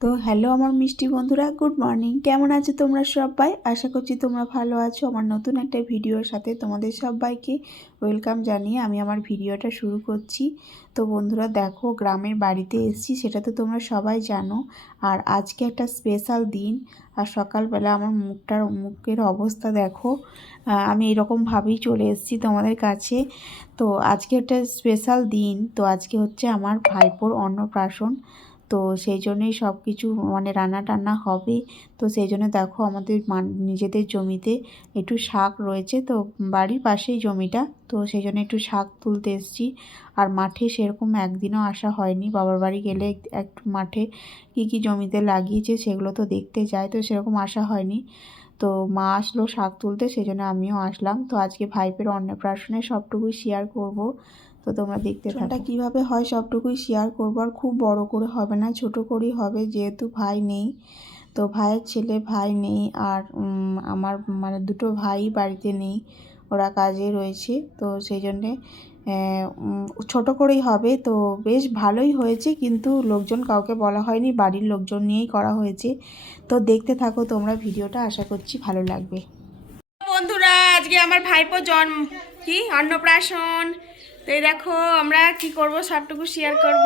তো হ্যালো আমার মিষ্টি বন্ধুরা গুড মর্নিং কেমন আছো তোমরা সবাই? আশা করছি তোমরা ভালো আছো। আমার নতুন একটা ভিডিওর সাথে তোমাদের সবাইকে ওয়েলকাম জানিয়ে আমি আমার ভিডিওটা শুরু করছি। তো বন্ধুরা, দেখো গ্রামের বাড়িতে এসেছি, সেটা তো তোমরা সবাই জানো। আর আজকে একটা স্পেশাল দিন। আর সকালবেলা আমার মুখটার, মুখের অবস্থা দেখো। আমি এরকমভাবেই চলে এসেছি তোমাদের কাছে। তো আজকে একটা স্পেশাল দিন। তো আজকে হচ্ছে আমার ভাইপোর অন্নপ্রাশন। তো সেই জন্যই সব কিছু মানে রান্না টান্না হবে। তো সেই জন্য দেখো আমাদের নিজেদের জমিতে একটু শাক রয়েছে তো বাড়ির পাশেই জমিটা। তো সেই জন্য একটু শাক তুলতে এসেছি। আর মাঠে সেরকম একদিনও আসা হয়নি। বাবার বাড়ি গেলে একটু মাঠে কী কী জমিতে লাগিয়েছে সেগুলো তো দেখতে যায়। তো সেরকম আসা হয়নি। তো মা আসলো শাক তুলতে, সেই জন্য আমিও আসলাম। তো আজকে ভাইপের অন্নপ্রাশনে সবটুকুই শেয়ার করব। তো তোমরা দেখতে থাকো। কীভাবে হয় সবটুকুই শেয়ার করব আর খুব বড় করে হবে না ছোট করেই হবে যেহেতু ভাই নেই। তো ভাইয়ের ছেলে ভাই নেই আর আমার মানে দুটো ভাই বাড়িতে নেই ওরা কাজে রয়েছে। তো সেই জন্যে ছোট করেই হবে। তো বেশ ভালোই হয়েছে কিন্তু লোকজন কাউকে বলা হয়নি বাড়ির লোকজন নিয়েই করা হয়েছে। তো দেখতে থাকো তোমরা ভিডিওটা আশা করছি ভালো লাগবে। বন্ধুরা আজকে আমার ভাইপো জন্ম কি? অন্নপ্রাশন। তো এই দেখো, আমরা কি করব? সবটুকু শেয়ার করব।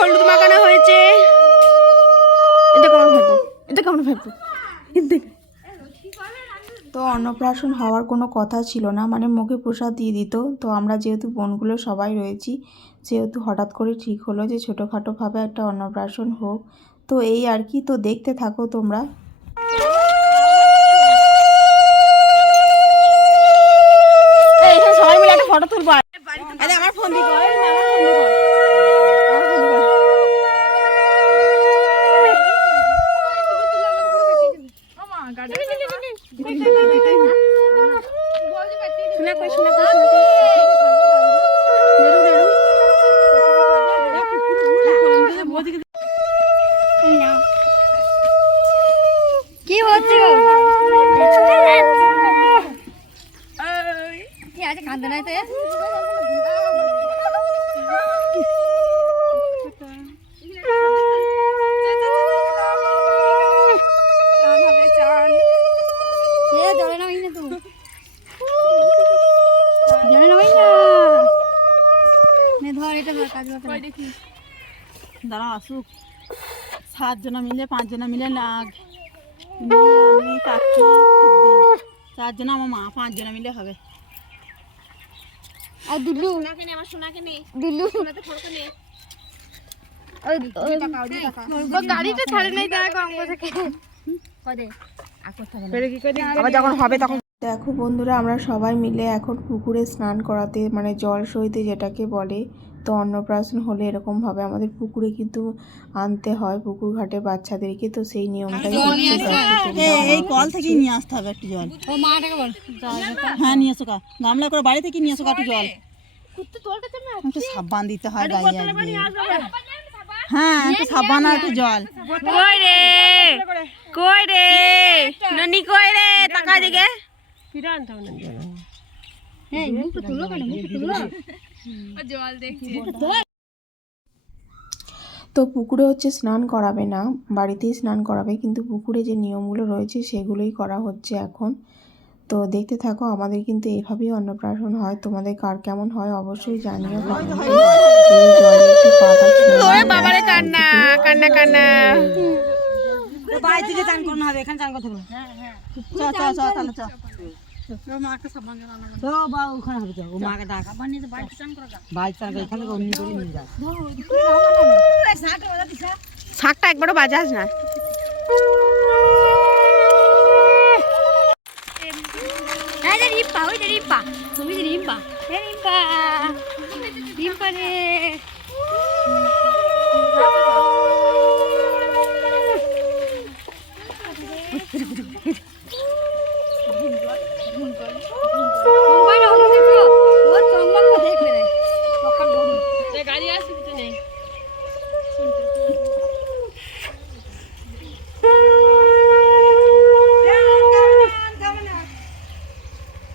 হলুদ হয়েছে। এটা এটা কেমন তো অন্নপ্রাশন হওয়ার কোনো কথা ছিল না মানে মুখে প্রসাদ দিয়ে দিত। তো আমরা যেহেতু বোনগুলো সবাই রয়েছি, সেহেতু হঠাৎ করে ঠিক হলো যে ছোটোখাটোভাবে একটা অন্নপ্রাশন হোক। তো এই আর কি, তো দেখতে থাকো তোমরা এই এখানে সবাই মিলে একটা ফটো তুলবো আরে আমার ফোন দিকো এই মামা ফোন দিকো আমার ফোন দিকো শোনা কই শোনা কই শোনা কই নেরু নেরু কি হচ্ছে গো কি আছে কান্দে নাই তো এ? এ, জলে নামাই না তুই জলে নামাই না নে ধর এটা ধর কাজ করতে দে। দাঁড়া আসুক সাতজনা মিলে পাঁচজনা মিলে নাগ আমি চারজনা আমার মা পাঁচজনা মিলে হবে আর দুলু। দুলু। ওই ওই গাড়িটা ছাড়ে নাই দেখো অঙ্গ থেকে। আবার যখন হবে তখন দেখো বন্ধুরা আমরা সবাই মিলে এখন পুকুরে স্নান করাতে মানে জল সইতে যেটাকে বলে তো অন্নপ্রাশন হলে এরকমভাবে আমাদের পুকুরে কিন্তু আনতে হয় পুকুর ঘাটে বাচ্চাদেরকে তো সেই নিয়মটাই এই- কল থেকেই নিয়ে আসতে হবে একটু জল। ও মাটাকে বল। হ্যাঁ নিয়ে এসো কা গামলা করে বাড়ি থেকে নিয়ে এসো কা একটু জল। একটু সাবান দিতে হয় গায়ে হ্যাঁ একটু সাবান আর একটু জল। কই রে? কই রে? ননি কই রে? টাকা দিকে এই মুখ তুলো কেন মুখ তুলো তো পুকুরে হচ্ছে স্নান করাবে না বাড়িতেই স্নান করাবে কিন্তু পুকুরে যে নিয়মগুলো রয়েছে সেগুলোই করা হচ্ছে এখন। তো দেখতে থাকো আমাদের কিন্তু এইভাবেই অন্নপ্রাশন হয়। তোমাদের কার কেমন হয় অবশ্যই জানিও। বাবারে কান্না কান্না কান্না। বাড়ি থেকে চান করতে হবে এখানে চান করতে হবে। চ চ চ তাহলে চ শাকটা একবারও বাজাস না। রিম্পা ওই যে রিম্পা। তুমি রিম্পা। রিম্পা। রে মোবাইল ওকে দেখো ও চম্মক দেখ রে গাড়ি আসছে কিছু নেই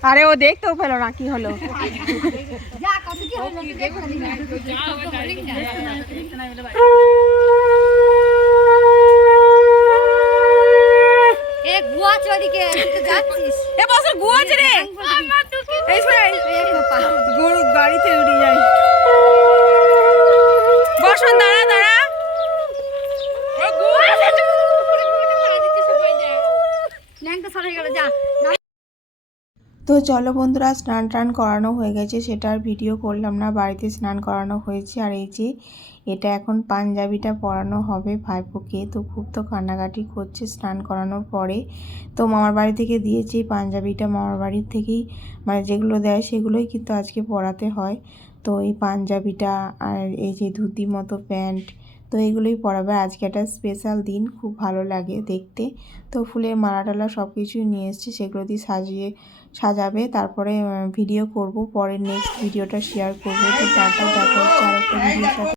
আরে ও দেখতেও পেল না কি হলো যা কত কি হলো দেখো এ গুয়া চদিকে তুই তো যাচ্ছিস এ বছর গুয়াছে রে এই শোন এ বাবা গরু গাড়িতে উড়ে যায় বসন দাঁড়া দাঁড়া ল্যাংটা সরে গেল যা তো চলো বন্ধুরা, স্নান টান করানো হয়ে গেছে, সেটা আর ভিডিও করলাম না, বাড়িতে স্নান করানো হয়েছে। আর এই যে, এটা এখন পাঞ্জাবিটা পরানো হবে ভাইপোকে, তো খুব তো কান্নাকাটি করছে স্নান করানোর পরে। তো মামার বাড়ি থেকে দিয়েছে পাঞ্জাবিটা, মামার বাড়ির থেকেই মানে যেগুলো দেয় সেগুলোই কিন্তু আজকে পরাতে হয়। তো এই পাঞ্জাবিটা আর এই যে ধুতি মতো প্যান্ট তো এগুলোই পরাবে। আজকে একটা স্পেশাল দিন, খুব ভালো লাগে দেখতে। তো ফুলের মালা টালা সব কিছুই নিয়ে এসছি, সেগুলো দিয়ে সাজিয়ে সাজাবে। তারপরে ভিডিও করব, পরে নেক্সট ভিডিওটা শেয়ার করব। তো তারপর দেখা হচ্ছে আর একটা ভিডিওর সাথে।